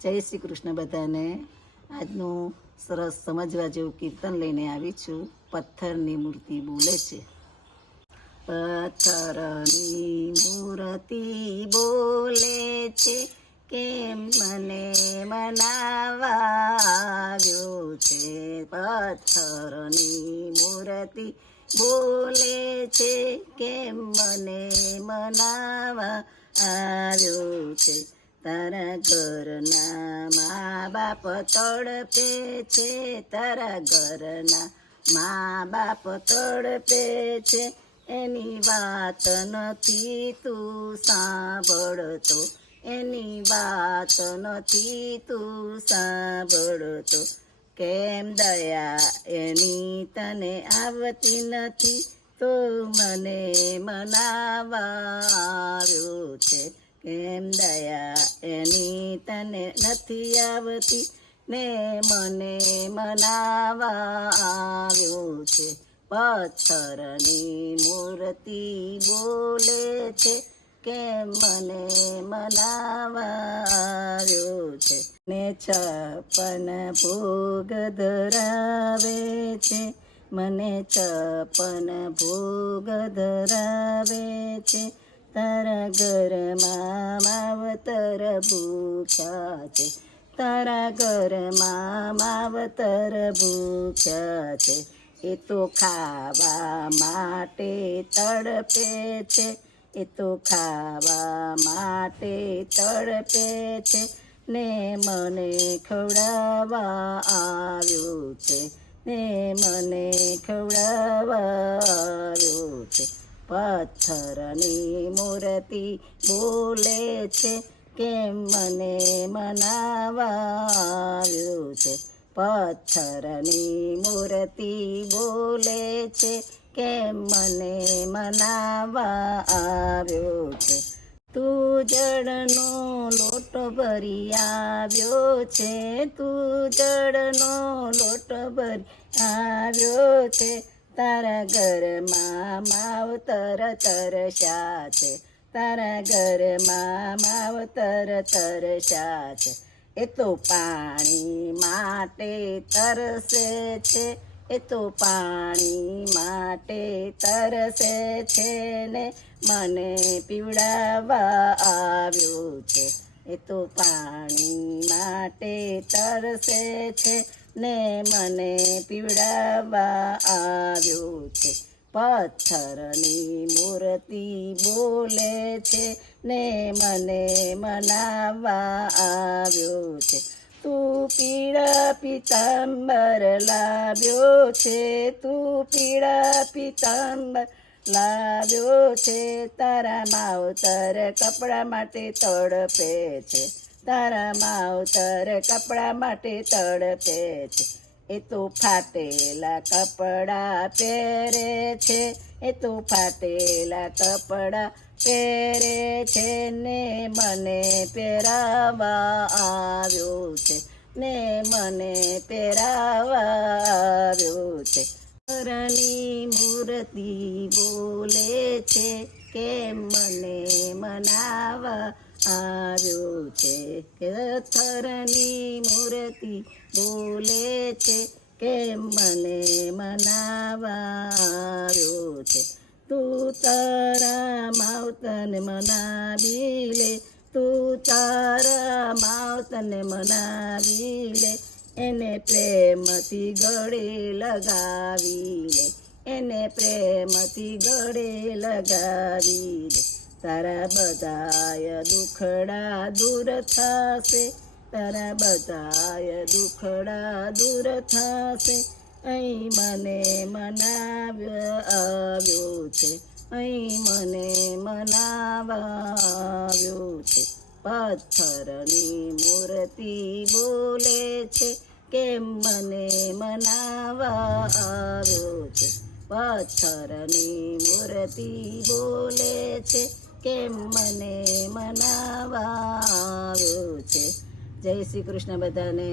જય શ્રી કૃષ્ણ બધાને. આજનું સરસ સમજવા જેવું કીર્તન લઈને આવી છું. પથ્થરની મૂર્તિ બોલે છે. પથ્થરની મૂર્તિ બોલે છે, કેમ મને મનાવા આવ્યો છે. પથ્થરની મૂર્તિ બોલે છે, કેમ મને મનાવા આવ્યો છે. તારા ઘરના મા બાપ તડપે છે, તારા ઘરના મા બાપ તડપે છે. એની વાત નથી તું સાંભળતો, એની વાત નથી તું સાંભળતો. કેમ દયા એની તને આવતી નથી, તો મને મનાવા આવ્યો છે. કેમ દયા એની તને નથી આવતી ને મને મનાવા આવ્યો છે. પથ્થરની મૂર્તિ બોલે છે, કેમ મને મનાવા આવ્યો છે. ને 56 ભોગ ધરાવે છે, મને 56 ભોગ ધરાવે છે. તારા ઘરમાં માવતર ભૂખ્યા છે, તારા ઘરમાં માવતર ભૂખ્યા છે. એ તો ખાવા માટે તડપે છે, એ તો ખાવા માટે તડપે છે. ને મને ખવડાવવા આવ્યો છે, ને મને ખવડાવવા આવ્યો છે. પથ્થરની મૂર્તિ બોલે છે, કેમ મને મનાવા આવ્યો છે. પથ્થરની મૂર્તિ બોલે છે, કેમ મને મનાવા આવ્યો છે. તું જળનો લોટ ભરી આવ્યો છે, તું જળનો લોટ ભરી આવ્યો છે. તારા ઘરમાં માવતર તરસ્યા છે, તારા ઘરમાં માવતર તરસ્યા છે. એ તો પાણી માટે તરસે છે, એ તો પાણી માટે તરસે છે. ને મને પીવડાવવા આવ્યો છે, એ તો પાણી માટે તરસે છે. ને મને પીવડાવવા આવ્યો છે. પથ્થરની મૂર્તિ બોલે છે, ને મને મનાવવા આવ્યો છે. તું પીળા પિતાંબર લાવ્યો છે, તું પીળા પિતાંબર લાવ્યો છે. તારા માવતર કપડા માટે તડપે છે, તારા માવતર કપડા માટે તડપે છે. એ તો ફાટેલા કપડા પહેરે છે, એ તો ફાટેલા કપડા પહેરે છે. ને મને પહેરાવા આવ્યો છે, ને મને પહેરાવા આવ્યો છે. પથ્થરની મૂર્તિ બોલે છે, કેમ મને મનાવા આવ્યો છે. પથ્થરની મૂર્તિ બોલે છે, કેમ મને મનાવા આવ્યો છે. તું તારા માવતરને મનાવી લે, તું તારા માવતરને મનાવી લે. એને પ્રેમથી ગળે લગાવી લે, એને પ્રેમથી ગળે લગાવી લે. તારા બધાય દુખડા દૂર થશે, તારા બધાય દુખડા દૂર થશે. અહીં મને મનાવવા આવ્યો છે, અહીં મને મનાવવા આવ્યો છે. પથ્થરની મૂર્તિ બોલે છે, કેમ મને મનાવવા આવ્યો છે. પથ્થરની મૂર્તિ બોલે છે, કેમ મને મનાવવા આવ્યો છે. જય શ્રી કૃષ્ણ બધાને.